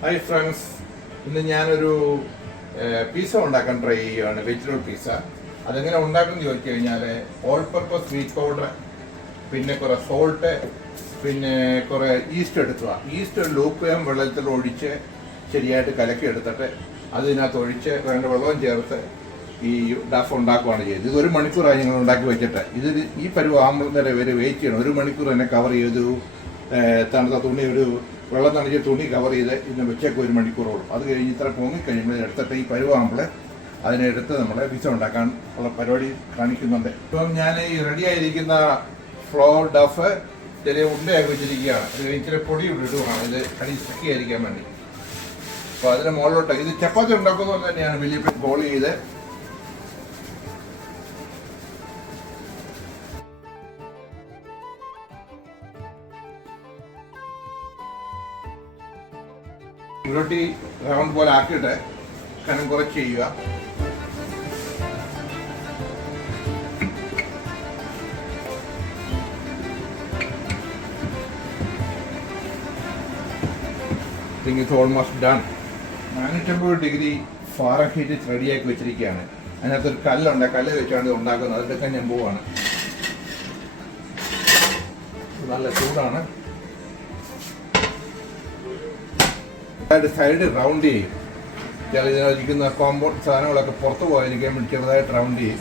Hi friends, ഇന്ന് ഞാനൊരു pizza ഉണ്ടാക്കാൻ ട്രൈ ചെയ്യുകയാണ്. Vegetable pizza. അതെങ്ങനെ ഉണ്ടാക്കുമെന്ന് ചോദിച്ചു കഴിഞ്ഞാൽ ഓൾ പർപ്പസ് വീറ്റ് പൗഡർ, പിന്നെ കുറേ സോൾട്ട്, പിന്നെ കുറേ ഈസ്റ്റ് എടുക്കുക. ഈസ്റ്റ് ലൂപ്പയും വെള്ളത്തിൽ ഒഴിച്ച് ശരിയായിട്ട് കലക്കി എടുത്തിട്ട് അതിനകത്ത് ഒഴിച്ച് വേണ്ട വെള്ളവും ചേർത്ത് ഈ ഡഫ് ഉണ്ടാക്കുകയാണ് ചെയ്തത്. ഇത് 1 മണിക്കൂറായി ഞങ്ങൾ ഉണ്ടാക്കി വെച്ചിട്ട്. ഈ പരുവം ആകുമ്പോഴത്തേരെ വരെ വെയിറ്റ് ചെയ്യണം. 1 മണിക്കൂർ തന്നെ കവർ ചെയ്തു. തണുത്ത തുണി, ഒരു വെള്ളം നനഞ്ഞ തുണി കവർ ചെയ്ത് ഇതിനെ വെച്ചേക്ക് 1 മണിക്കൂറോളം. അത് കഴിഞ്ഞ് ഇത്ര പൊങ്ങിക്കഴിയുമ്പോൾ എടുത്തിട്ട് ഈ പരുവാകുമ്പോൾ അതിനെടുത്ത് നമ്മൾ പിസ്സ ഉണ്ടാക്കാൻ ഉള്ള പരിപാടി കാണിക്കുന്നുണ്ട്. ഇപ്പം ഞാൻ ഈ റെഡി ആയിരിക്കുന്ന ഫ്ലോർ ഡഫ് ചെറിയ ഉണ്ടയാക്കി വെച്ചിരിക്കുകയാണ്. അത് കഴിഞ്ഞ് ഇച്ചിരി പൊടി ഇടുകയാണ് ഇത് അടി സ്റ്റിക്കായിരിക്കാൻ വേണ്ടി. അപ്പോൾ അതിന് മുകളിലോട്ട് ഇത് ചപ്പാത്തി ഉണ്ടാക്കുന്ന പോലെ തന്നെയാണ് വലിയ ബോൾ ചെയ്ത് ഉരുട്ടി റൗണ്ട് പോലെ ആക്കിയിട്ട് കനം കുറച്ച് ചെയ്യുക. It's almost done. 450 degree Fahrenheit റെഡിയാക്കി വെച്ചിരിക്കുകയാണ്. അതിനകത്തൊരു കല്ലുണ്ട്, കല്ല് വെച്ചാണ് ഉണ്ടാക്കുന്നത്. അതെടുക്കാൻ ഞാൻ പോവാണ്. നല്ല ചൂടാണ്. സൈഡ് റൗണ്ട് ചെയ്യും. ചില ഇതിനകത്തിരിക്കുന്ന കോമ്പൗണ്ട് സാധനങ്ങളൊക്കെ പുറത്ത് പോയിരിക്കാൻ വേണ്ടി ചെറുതായിട്ട് റൗണ്ട് ചെയ്യും.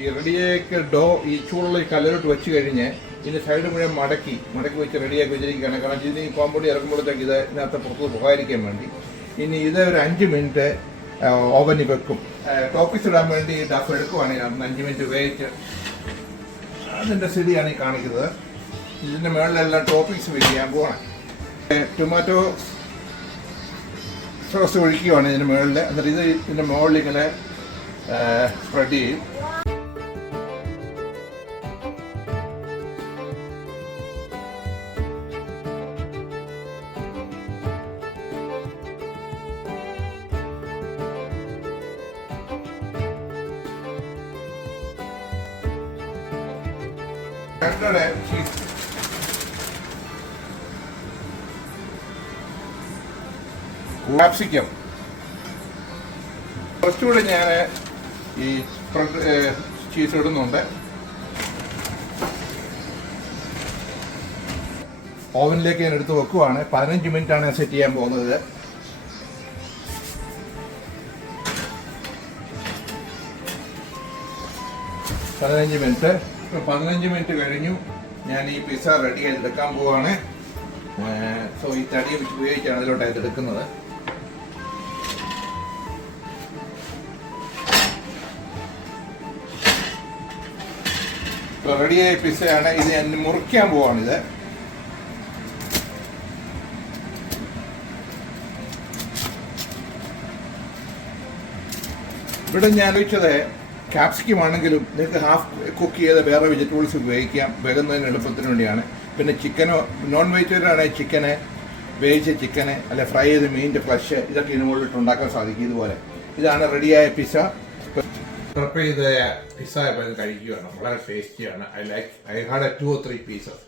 ഈ റെഡിയാക്കിയ ഡോ ഈ ചൂടുള്ള ഈ കല്ലിലോട്ട് വെച്ച് കഴിഞ്ഞ് ഇതിൻ്റെ സൈഡ് മുഴുവൻ മടക്കി വെച്ച് റെഡിയാക്കി വെച്ചിരിക്കുകയാണ്. കാരണം ഇതിന് ഈ കോമ്പൗണ്ട് ഇറക്കുമ്പോഴത്തേക്ക് ഇതിനകത്ത് പുറത്ത് പോകാതിരിക്കാൻ വേണ്ടി. ഇനി ഇത് ഒരു 5 മിനിറ്റ് ഓവനിൽ വെക്കും. ടോപ്പിക്സ് ഇടാൻ വേണ്ടി ഡഫ് എടുക്കുവാണെങ്കിൽ 5 മിനിറ്റ് വേവിച്ച് അതിൻ്റെ സ്ഥിതിയാണ് ഈ കാണിക്കുന്നത്. ഇതിൻ്റെ മുകളിലെല്ലാം ടോപ്പിങ്സ് വയ്ക്കാൻ പോവാണ്. ടൊമാറ്റോ സോസ് ഒഴിക്കുകയാണ് ഇതിൻ്റെ മുകളിൽ. എന്നിട്ട് ഇതിൻ്റെ മുകളിൽ ഇങ്ങനെ സ്പ്രെഡ് ചെയ്യും. ചീസ് ക്യാപ്സിക്കം കുറച്ചുകൂടെ ഞാൻ ഈ ചീസ് ഇടുന്നുണ്ട്. ഓവനിലേക്ക് ഞാൻ എടുത്ത് വെക്കുവാണ്. 15 മിനിറ്റാണ് ഞാൻ സെറ്റ് ചെയ്യാൻ പോകുന്നത്. പതിനഞ്ച് മിനിറ്റ് കഴിഞ്ഞു. ഞാൻ ഈ പിസ്സ റെഡി ആയിട്ട് എടുക്കാൻ പോവാണ്. സോ ഈ തടി വെച്ച് ഉപയോഗിച്ചാണ് അതിലോട്ടായിട്ട് എടുക്കുന്നത്. റെഡിയായ പിസ്സയാണ് ഇത്. ഞാൻ മുറിക്കാൻ പോവാണിത്. ഇവിടെ ഞാൻ വെച്ചത് ക്യാപ്സിക്കം ആണെങ്കിലും നിങ്ങൾക്ക് ഹാഫ് കുക്ക് ചെയ്ത് വേറെ വെജിറ്റബിൾസ് ഉപയോഗിക്കാം. വേഗുന്നതിന് എളുപ്പത്തിന് വേണ്ടിയാണ്. പിന്നെ ചിക്കനോ നോൺ വെജിറ്റേറിയൻ ആണെങ്കിൽ ചിക്കന്, വേവിച്ച ചിക്കന്, അല്ലെ ഫ്രൈ ചെയ്ത് മീനിൻ്റെ ഫ്ലഷ്, ഇതൊക്കെ ഇതിന് മുകളിലിട്ട് ഉണ്ടാക്കാൻ സാധിക്കും. ഇതുപോലെ ഇതാണ് റെഡിയായ പിസ്സ. പ്രിപ്പയർ ചെയ്ത പിസ്സ കഴിക്കുകയാണ്. വളരെ ടേസ്റ്റിയാണ്. I had 2 or 3 pieces.